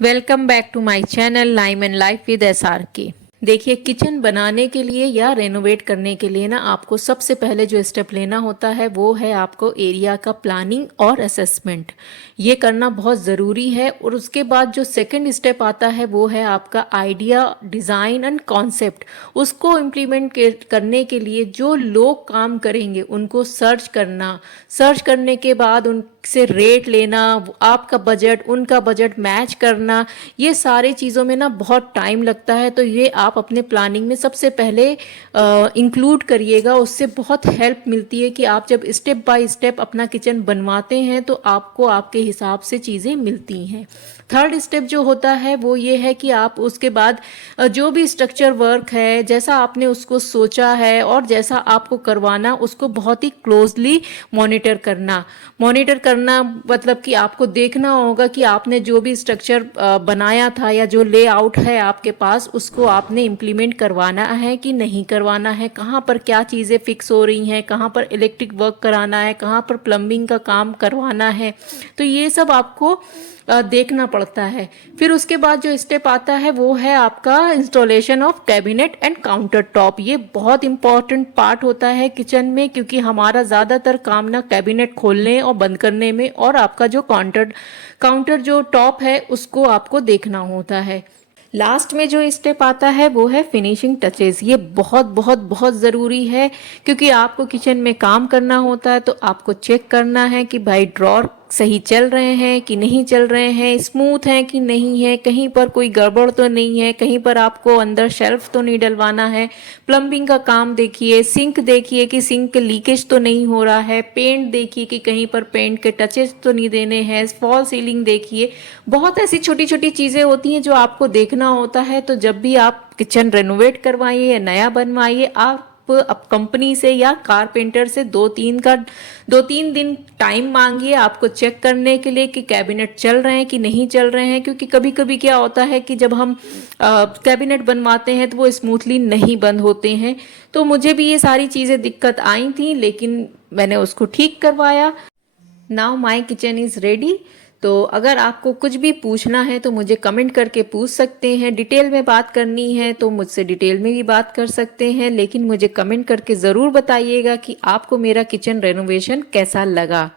Welcome back to my channel lime and life with SRK। देखिए, kitchen बनाने के लिए या रेनोवेट करने के लिए ना आपको सबसे पहले जो स्टेप लेना होता है वो है आपको एरिया का प्लानिंग और असेसमेंट। ये करना बहुत ज़रूरी है। और उसके बाद जो सेकंड स्टेप आता है वो है आपका आइडिया, डिज़ाइन एंड कॉन्सेप्ट। उसको इम्प्लीमेंट करने के लिए जो लोग काम करेंगे उनको सर्च करना, सर्च करने के बाद उनसे रेट लेना, आपका बजट उनका बजट मैच करना, ये सारी चीज़ों में ना बहुत टाइम लगता है। तो ये आप अपने प्लानिंग में सबसे पहले इंक्लूड करिएगा। उससे बहुत हेल्प मिलती है कि आप जब स्टेप बाय स्टेप अपना किचन बनवाते हैं तो आपको आपके हिसाब से चीज़ें मिलती हैं। थर्ड स्टेप जो होता है वो ये है कि आप उसके बाद जो भी स्ट्रक्चर वर्क है, जैसा आपने उसको सोचा है और जैसा आपको करवाना, उसको बहुत ही क्लोजली मॉनिटर करना। मॉनिटर करना मतलब कि आपको देखना होगा कि आपने जो भी स्ट्रक्चर बनाया था या जो लेआउट है आपके पास, उसको आपने इम्प्लीमेंट करवाना है कि नहीं करवाना है, कहाँ पर क्या चीज़ें फिक्स हो रही हैं, कहाँ पर इलेक्ट्रिक वर्क कराना है, कहाँ पर प्लम्बिंग का काम करवाना है। तो ये सब आपको देखना पड़ता है। फिर उसके बाद जो स्टेप आता है वो है आपका installation of cabinet and counter top. ये बहुत इंपॉर्टेंट पार्ट होता है किचन में, क्योंकि हमारा ज़्यादातर काम ना कैबिनेट खोलने और बंद करने में, और आपका जो काउंटर जो टॉप है उसको आपको देखना होता है। लास्ट में जो स्टेप आता है वो है फिनिशिंग टचेस। ये बहुत बहुत बहुत ज़रूरी है, क्योंकि आपको किचन में काम करना होता है तो आपको चेक करना है कि भाई ड्रॉर सही चल रहे हैं कि नहीं चल रहे हैं, स्मूथ हैं कि नहीं है, कहीं पर कोई गड़बड़ तो नहीं है, कहीं पर आपको अंदर शेल्फ तो नहीं डलवाना है। प्लम्बिंग का काम देखिए, सिंक देखिए कि सिंक के लीकेज तो नहीं हो रहा है, पेंट देखिए कि कहीं पर पेंट के टचेस तो नहीं देने हैं, फॉल सीलिंग देखिए। बहुत ऐसी छोटी छोटी चीज़ें होती हैं जो आपको देखना होता है। तो जब भी आप किचन रेनोवेट करवाइए या नया बनवाइए, आप अब कंपनी से या कारपेंटर से दो तीन दिन टाइम मांगिए आपको चेक करने के लिए कि कैबिनेट चल रहे हैं कि नहीं चल रहे हैं। क्योंकि कभी कभी क्या होता है कि जब हम कैबिनेट बनवाते हैं तो वो स्मूथली नहीं बंद होते हैं। तो मुझे भी ये सारी चीज़ें दिक्कत आई थी, लेकिन मैंने उसको ठीक करवाया। Now my kitchen is ready. तो अगर आपको कुछ भी पूछना है तो मुझे कमेंट करके पूछ सकते हैं। डिटेल में बात करनी है तो मुझसे डिटेल में भी बात कर सकते हैं, लेकिन मुझे कमेंट करके ज़रूर बताइएगा कि आपको मेरा किचन रेनोवेशन कैसा लगा।